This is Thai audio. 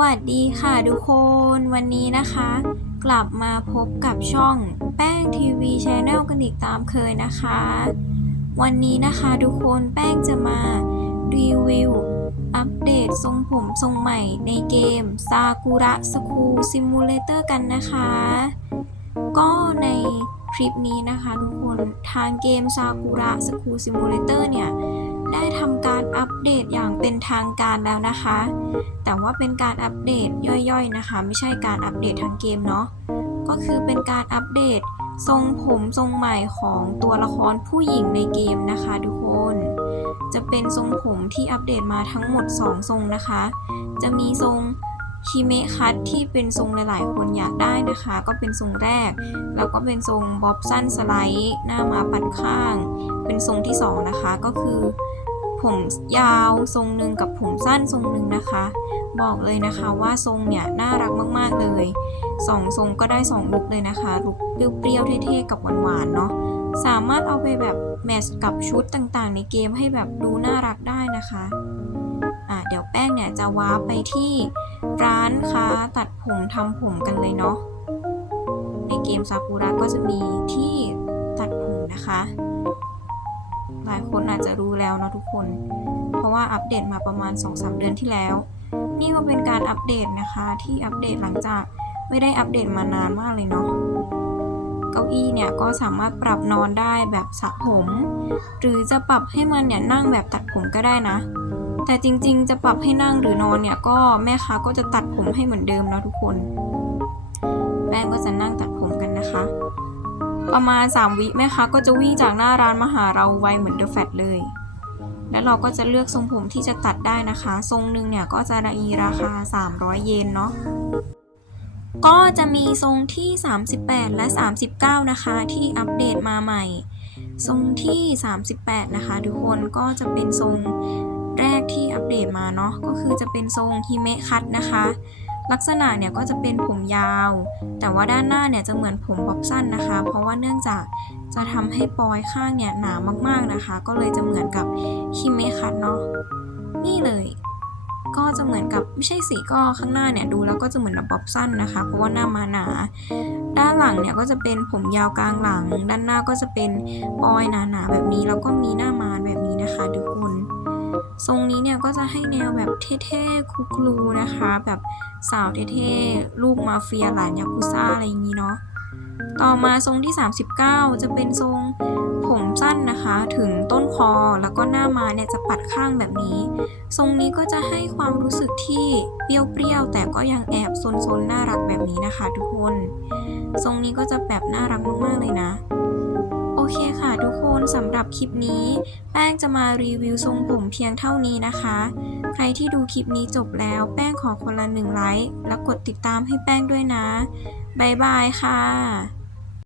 วัสดีค่ะทุกคนวันนี้นะคะ กลับมาพบกับช่องแป้งทีวีชแนลกันอีกตามเคยนะคะ วันนี้นะคะทุกคนแป้งจะมารีวิว อัปเดตทรงผมทรงใหม่ในเกมซากุระสคูซิมูเลเตอร์กันนะคะ ก็ในคลิปนี้นะคะทุกคนทางเกมซากุระสคูซิมูเลเตอร์เนี่ย ได้ทำการอัปเดตอย่างเป็นทางการแล้วนะคะ แต่ว่าเป็นการอัปเดตย่อยๆนะคะ ไม่ใช่การอัปเดตทางเกมเนาะก็คือเป็นการอัปเดตทรงผมทรงใหม่ของตัวละครผู้หญิงในเกมนะคะทุกคน จะเป็นทรงผมที่อัปเดตมาทั้งหมด 2 ทรงนะคะ จะมีทรงฮิเมะคัตที่เป็นทรงหลายๆ คนอยากได้นะคะ ก็เป็นทรงแรก แล้วก็เป็นทรงบ๊อบสั้นสไลด์ หน้ามาปัดข้าง เป็นทรงที่สองนะคะก็คือ ผมยาวทรงหนึ่งกับผมสั้นทรงหนึ่งนะคะ บอกเลยนะคะว่าทรงเนี่ยน่ารักมากๆเลยสองทรงก็ได้สองลุคเลยนะคะลุคเปรี้ยวๆเท่ๆกับหวานๆเนาะสามารถเอาไปแบบแมทช์กับชุดต่างๆ ในเกมให้แบบดูน่ารักได้นะคะอะเดี๋ยวแป้งเนี่ยจะว้าไปที่ร้านค้าตัดผมทำผมกันเลยเนาะในเกมซากุระก็จะมีที่ คนอาจจะรู้แล้วเนาะทุกคน เพราะว่าอัปเดตมาประมาณ 2-3 เดือนที่แล้ว นี่ก็เป็นการอัปเดตนะคะ ที่อัปเดตหลังจากไม่ได้อัปเดตมานานมากเลยเนาะเก้าอี้เนี่ยก็สามารถปรับนอนได้แบบสระผม หรือจะปรับให้มันเนี่ยนั่งแบบตัดผมก็ได้นะ แต่จริงๆ จะปรับให้นั่งหรือนอนเนี่ยก็แม่ค้าก็จะตัดผมให้เหมือนเดิมเนาะทุกคน แป้งก็จะนั่งตัดผมกันนะคะ ประมาณ 3 วิแม่ค้าก็จะวิ่งจากหน้าร้านมาหาเราไวเหมือนเดอะแฟตเลย แล้วเราก็จะเลือกทรงผมที่จะตัดได้นะคะ ทรงหนึ่งเนี่ยก็จะมีราคา 300 เยนเนาะก็จะมีทรงที่ 38 และ 39 นะคะ ที่อัปเดตมาใหม่ ทรงที่ 38 นะคะ ทุกคนก็จะเป็นทรงแรกที่อัปเดตมาเนาะก็คือจะเป็นทรงฮิเมะคัตนะคะ ลักษณะเนี่ยก็จะเป็นผมยาว แต่ว่าด้านหน้าเนี่ยจะเหมือนผมบ๊อบสั้นนะคะ เพราะว่าเนื่องจากจะทำให้ปลอยข้างเนี่ยหนามากๆนะคะ ก็เลยจะเหมือนกับฮิเมคัตเนาะนี่เลย ก็จะเหมือนกับไม่ใช่สีก็ข้างหน้าเนี่ยดูแล้วก็จะเหมือนบบ๊อบสั้นนะคะ เพราะว่าหน้ามาหนา ด้านหลังเนี่ยก็จะเป็นผมยาวกลางหลัง ด้านหน้าก็จะเป็นปลอยหนาๆแบบนี้แล้วก็มีหน้ามาแบบนี้นะคะทุกคน ทรงนี้เนี่ยก็จะให้แนวแบบเท่ๆคูคลูนะคะ แบบสาวเท่ๆลูกมาเฟียหลานยากุซ่าอะไรอย่างนี้เนาะต่อมาทรงที่ 39 จะเป็นทรงผมสั้นนะคะ ถึงต้นคอแล้วก็หน้ามาเนี่ยจะปัดข้างแบบนี้ ทรงนี้ก็จะให้ความรู้สึกที่เปรี้ยวๆแต่ก็ยังแอบซนๆน่ารักแบบนี้นะคะ ทุกคน ทรงนี้ก็จะแบบน่ารักมากๆเลยนะ โอเคค่ะ ทุกคนสำหรับคลิปนี้ แป้งจะมารีวิวทรงผมเพียงเท่านี้นะคะ ใครที่ดูคลิปนี้จบแล้ว แป้งขอคนละหนึ่งไลค์แล้วกดติดตามให้แป้งด้วยนะ บ๊ายบายค่ะ